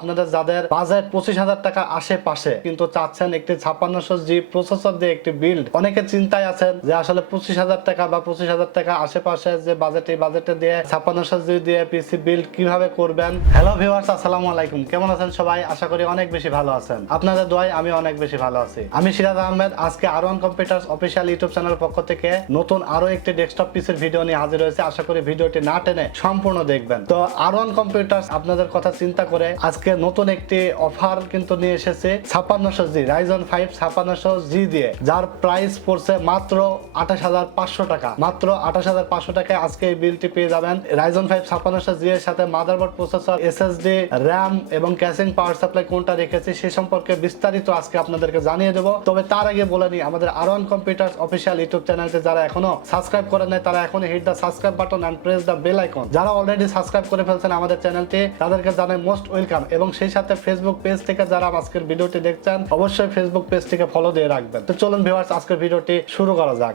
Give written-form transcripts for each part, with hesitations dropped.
আপনাদের যাদের বাজেট 25,000 টাকার আশেপাশে কিন্তু চাচ্ছেন একটি 5600G প্রসেসর দিয়ে একটি বিল্ড, অনেকে চিন্তায় আছেন যে আসলে 25,000 টাকা বা 25,000 টাকা আশেপাশে যে বাজেটে দিয়ে 5600G দিয়ে পিসি বিল্ড কিভাবে করবেন। হ্যালো ভিউয়ার্স, আসসালামু আলাইকুম। কেমন আছেন সবাই? আশা করি অনেক বেশি ভালো আছেন। আপনাদের দোয়ায় আমি অনেক বেশি ভালো আছি। আমি সিরাজ আহমেদ। আজকে R1 কম্পিউটার্স অফিসিয়াল ইউটিউব চ্যানেলের পক্ষ থেকে নতুন আরো একটি ডেস্কটপ পিসির ভিডিও নিয়ে হাজির হয়েছে। আশা করি ভিডিওটি না টেনে সম্পূর্ণ দেখবেন। তো R1 কম্পিউটার্স আপনাদের কথা চিন্তা করে আজকে নতুন একটি অফার কিন্তু নিয়ে এসেছে 5600G Ryzen 5 5600G দিয়ে, যার প্রাইস পড়ছে মাত্র 28,500 টাকা। মাত্র 28,500 টাকায় আজকে এই বিলটি পেয়ে যাবেন। Ryzen 5 5600G এর সাথে মাদারবোর্ড, প্রসেসর, এসএসডি, RAM এবং ক্যাশিং পাওয়ার সাপ্লাই কোনটা রেখেছি সে সম্পর্কে বিস্তারিত আজকে আপনাদেরকে জানিয়ে দেব। তবে তার আগে বলে নিই, আমাদের R1 কম্পিউটার্স অফিসিয়াল ইউটিউব চ্যানেলটি যারা এখনো সাবস্ক্রাইব করেন নাই তারা এখনো hit the subscribe button and press the bell icon. যারা অলরেডি সাবস্ক্রাইব করে ফেলছেন আমাদের চ্যানেলটি, তাদেরকে জানাই মোস্ট ওয়েলকাম। এবং সেই সাথে ফেসবুক পেজ থেকে যারা আজকের ভিডিওটি দেখছেন অবশ্যই ফেসবুক পেজটিকে ফলো দিয়ে রাখবেন। তো চলুন ভিউয়ার্স, আজকের ভিডিওটি শুরু করা যাক।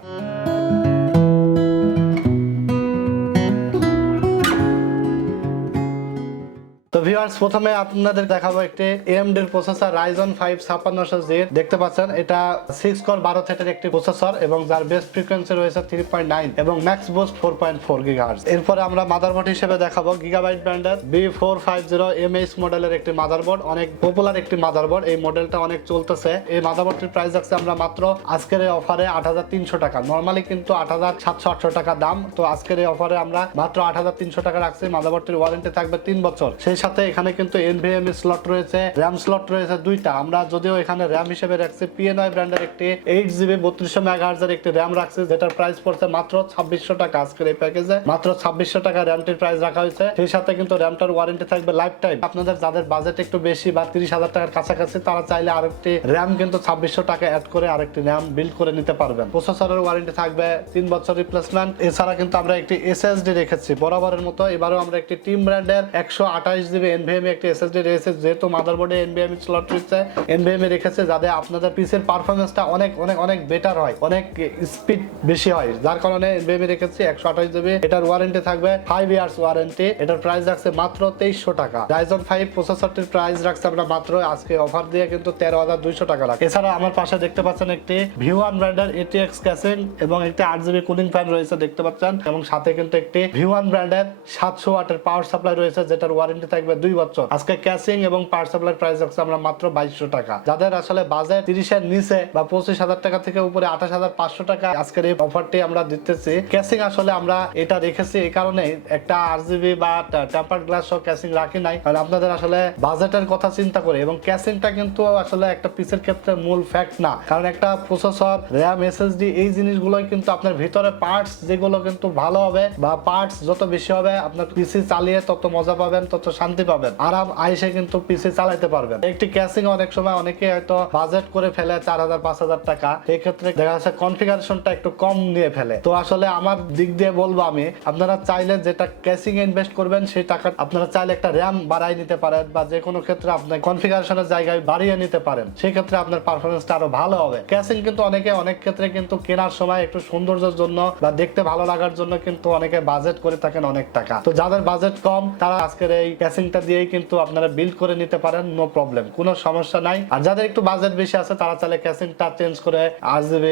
তো ভিউয়ার্স, প্রথমে আপনাদের দেখাবো একটি AMD এর প্রসেসর Ryzen 5 5600G। দেখতে পাচ্ছেন এটা 6 কোর 12 থ্রেডের একটি প্রসেসর এবং যার বেস ফ্রিকোয়েন্সি রয়েছে 3.9 এবং ম্যাক্স বুস্ট 4.4 GHz। এরপরে আমরা মাদারবোর্ড হিসেবে দেখাবো Gigabyte ব্র্যান্ডের B450MH মডেলের একটি মাদারবোর্ড, অনেক পপুলার একটি মাদারবোর্ড। এই মডেলটা অনেক চলতেছে। এই মাদারবোর্ডটির প্রাইস আছে আমরা মাত্র আজকের এই অফারে 8,300 টাকা। নরমালি কিন্তু 8,700-800 টাকা দাম। তো আজকের এই অফারে আমরা মাত্র 8,300 টাকা রাখছি। মাদারবোর্ডটির ওয়ারেন্টি থাকবে 3 বছর। সেই সাথে এখানে কিন্তু NVMe স্লট রয়েছে, RAM স্লট রয়েছে 2টা। আমরা যদিও এখানে RAM হিসেবে রাখছি PNY ব্র্যান্ডের একটি 8GB 3200 MHz এর একটি RAM রাখছি, যেটার প্রাইস পড়ছে মাত্র 2,600 টাকা। আজকের এই প্যাকেজে মাত্র 2,600 টাকা RAMটির প্রাইস রাখা হয়েছে। সেই সাথে কিন্তু RAMটার ওয়ারেন্টি থাকবে লাইফ টাইম। আপনাদের যাদের বাজেট একটু বেশি বা 30,000 টাকার কাছাকাছি, তারা চাইলে আরেকটি RAM কিন্তু 2,600 টাকা অ্যাড করে আরেকটি RAM বিল্ড করে নিতে পারবেন। প্রসেসরের ওয়ারেন্টি থাকবে 3 বছর রিপ্লেসমেন্ট। এছাড়া কিন্তু আমরা একটি SSD রেখেছি বরাবরের মতো। এবারেও আমরা একটি টিম ব্র্যান্ডের 128GB NVMe একটি SSD রয়েছে। যেহেতু মাদারবোর্ডে NVMe স্লট রয়েছে, NVMe রেখেছে যাতে আপনাদের পিসির পারফরম্যান্সটা অনেক অনেক অনেক বেটার হয়, অনেক স্পিড বেশি হয়, যার কারণে NVMe রেখেছি 128GB। এটার ওয়ারেন্টি থাকবে 5 ইয়ার্স ওয়ারেন্টি। এটার প্রাইস রাখছে মাত্র 2,300 টাকা। Ryzen 5 প্রসেসরটির প্রাইস রাখছে আমরা মাত্র আজকে অফার দিয়ে কিন্তু 13,200 টাকা রাখি। এছাড়া আমার পাশে দেখতে পাচ্ছেন একটি Viewone ব্র্যান্ডের ATX ক্যাসিং এবং একটি 8GB কুলিং ফ্যান রয়েছে দেখতে পাচ্ছেন, এবং সাথে কিন্তু একটি Viewone ব্র্যান্ডের 700 ওয়াটের পাওয়ার সাপ্লাই রয়েছে, যেটার ওয়ারেন্টি থাকবে 2 বছর। আজকে ক্যাসিং এবং পাওয়ার সাপ্লাই প্রাইস রাখছে আমরা মাত্র 2,200 টাকা। যাদের আসলে বাজেট 30 এর নিচে বা 25,000 টাকা থেকে উপরে 28,500 টাকা আজকের এই অফারটি আমরা দিতেছি। ক্যাসিং আসলে আমরা এটা রেখেছি এই কারণে, একটা RGB বা টেম্পারড গ্লাস সহ ক্যাসিং রাখি নাই, কারণ আপনাদের আসলে বাজেটের কথা চিন্তা করে। এবং ক্যাসিংটা কিন্তু আসলে একটা পিসের ক্ষেত্রে মূল ফ্যাক্ট না, কারণ একটা প্রসেসর, RAM, SSD এই জিনিসগুলোই কিন্তু আপনার ভিতরে পার্টস যেগুলো কিন্তু ভালো হবে বা পার্টস যত বেশি হবে আপনার পিসি চালিয়ে তত মজা পাবেন, তত শান্তি পাবেন, আরাম আইসে কিন্তু পিসি চালাতে পারবেন। একটি ক্যাসিং অনেক সময় অনেকে হয়তো বাজেট করে ফেলে 4,000-5,000 টাকা, সেই ক্ষেত্রে দেখা যাচ্ছে কনফিগারেশনটা একটু কম নিয়ে ফেলে। তো আসলে আমার দিক দিয়ে বলবো আমি, আপনারা চাইলে যেটা ক্যাসিং এ ইনভেস্ট করবেন সেই টাকা আপনারা চাইলে একটা RAM বাড়াই নিতে পারেন বা যে কোনো ক্ষেত্রে আপনার কনফিগারেশনের জায়গায় বাড়িয়ে নিতে পারেন, সেই ক্ষেত্রে আপনার পারফরমেন্সটা আরো ভালো হবে। ক্যাসিং কিন্তু অনেক ক্ষেত্রে কিন্তু কেনার সময় একটু সৌন্দর্যের জন্য বা দেখতে ভালো লাগার জন্য কিন্তু অনেকে বাজেট করে থাকেন অনেক টাকা। তো যাদের বাজেট কম তারা আজকের এই ক্যাসিংটা দিয়েই কিন্তু আপনারা বিল্ড করে নিতে পারেন, নো প্রবলেম, কোনো সমস্যা নাই। আর যাদের একটু বাজেট বেশি আছে তারা চাইলে ক্যাসিংটা চেঞ্জ করে RGB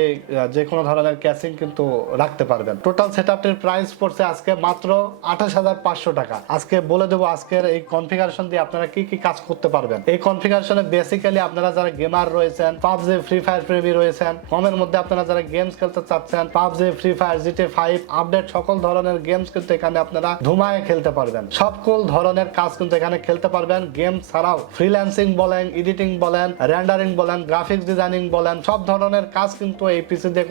যে কোনো ধরনের ক্যাসিং কিন্তু রাখতে পারবেন। টোটাল সেটআপটির প্রাইস পড়ছে আজকে মাত্র 28,500 টাকা। আজকে বলে দেবো আজকের এই কনফিগারেশন দিয়ে আপনারা কি কি কাজ করতে পারবেন। এই কনফিগারেশনে বেসিক্যালি আপনারা যারা গেমার রয়েছেন, PUBG, ফ্রি ফায়ার প্রেমী রয়েছেন, কমের মধ্যে আপনারা যারা গেমস খেলতে চাচ্ছেন, PUBG, free fire, GTA 5 update সকল ধরনের গেমস কিন্তু এখানে আপনারা ধুমায় খেলতে পারবেন। সকল ধরনের কাজ কিন্তু এখানে খেলতে পারবেন। গেম ছাড়াও ফ্রিল্যান্সিং বলেন, এডিটিং বলেন, রেন্ডারিং বলেন, গ্রাফিক্স ডিজাইনিং বলেন, সব ধরনের কাজ কিন্তু এই পিসি দিয়ে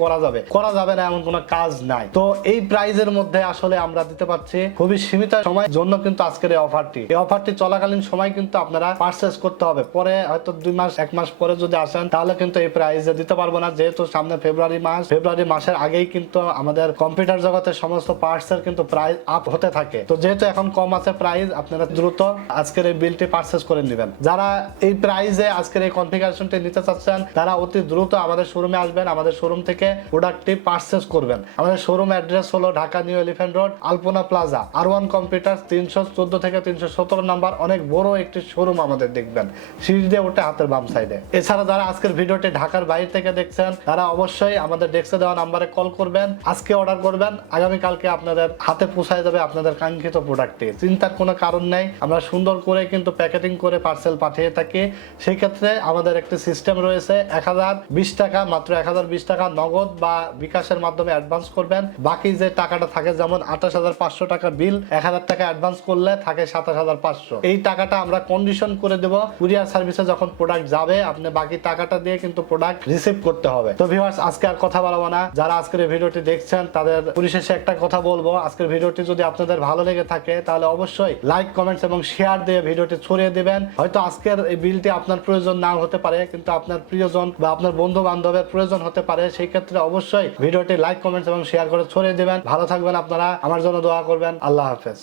করা যাবে না এমন কোনো কাজ নাই। তো এই প্রাইজের মধ্যে আসলে আমরা দিতে পারছি খুবই সীমিত সময়ের জন্য কিন্তু আজকের এই অফারটি চলাকালীন সময় কিন্তু আপনারা পারচেজ করতে হবে। পরে হয়তো 2 মাস 1 মাস পরে যদি আসেন তাহলে কিন্তু এই প্রাইজে দিতে পারবো না, যেহেতু সামনে ফেব্রুয়ারি মাসের আগেই কিন্তু আমাদের কম্পিউটার জগতের সমস্ত পার্টস এর কিন্তু প্রাইস আপ হতে থাকে। তো যেহেতু এখন কম আছে প্রাইস, আপনারা দ্রুত দ্রুত আজকের এই বিলটি পারচেজ করে নেবেন। যারা এই প্রাইসে আজকের এই কনফিগারেশনটি নিতে চাচ্ছেন তারা অতি দ্রুত আমাদের শোরুমে আসবেন, আমাদের শোরুম থেকে প্রোডাক্টটি পারচেজ করবেন। আমাদের শোরুম অ্যাড্রেস হলো ঢাকা নিউ এলিফ্যান্ট রোড, আলপনা প্লাজা, R1 কম্পিউটার 314 থেকে 317 নাম্বার। অনেক বড় একটি শোরুম আমাদের দেখবেন, সিঁড়ি দিয়ে উঠে হাতের বাম সাইডে। এছাড়া যারা আজকের ভিডিওটি ঢাকার বাইরে থেকে দেখছেন তারা অবশ্যই আমাদের ডেস্কে দেওয়া নাম্বারে কল করবেন, আজকে অর্ডার করবেন, আগামীকালকে আপনাদের হাতে পৌঁছায় যাবে আপনাদের কাঙ্ক্ষিত প্রোডাক্টটি। চিন্তার কোনো কারণ নাই, আমরা সুন্দর করে কিন্তু প্যাকেটিং করে পার্সেল পাঠিয়ে থাকি। সেই ক্ষেত্রে আমাদের একটি সিস্টেম রয়েছে, 1020 টাকা, মাত্র 1020 টাকা নগদ বা বিকাশের মাধ্যমে অ্যাডভান্স করবেন। বাকি যে টাকাটা থাকে, যেমন 28,500 টাকা বিল, 1000 টাকা অ্যাডভান্স করলে থাকে 27,500। এই টাকাটা আমরা কন্ডিশন করে দেব, কুরিয়ার সার্ভিসে যখন প্রোডাক্ট যাবে আপনি বাকি টাকাটা দিয়ে কিন্তু প্রোডাক্ট রিসিভ করতে হবে। তো ভিউয়ার্স, আজকে আর কথা বলবো না, যারা আজকের এই ভিডিওটি দেখছেন তাদের পরিশেষে একটা কথা বলবো, আজকের ভিডিওটি যদি আপনাদের ভালো লেগে থাকে তাহলে অবশ্যই লাইক, কমেন্টস এবং শেয়ার দিয়ে ভিডিওটি ছড়িয়ে দিবেন। হয়তো আজকের এই বিলটি আপনার প্রয়োজন নাও হতে পারে, কিন্তু আপনার প্রিয়জন বা আপনার বন্ধু বান্ধবের প্রয়োজন হতে পারে। সেই ক্ষেত্রে অবশ্যই ভিডিওটি লাইক, কমেন্টস এবং শেয়ার করে ছড়িয়ে দিবেন। ভালো থাকবেন আপনারা, আমার জন্য দোয়া করবেন। আল্লাহ হাফেজ।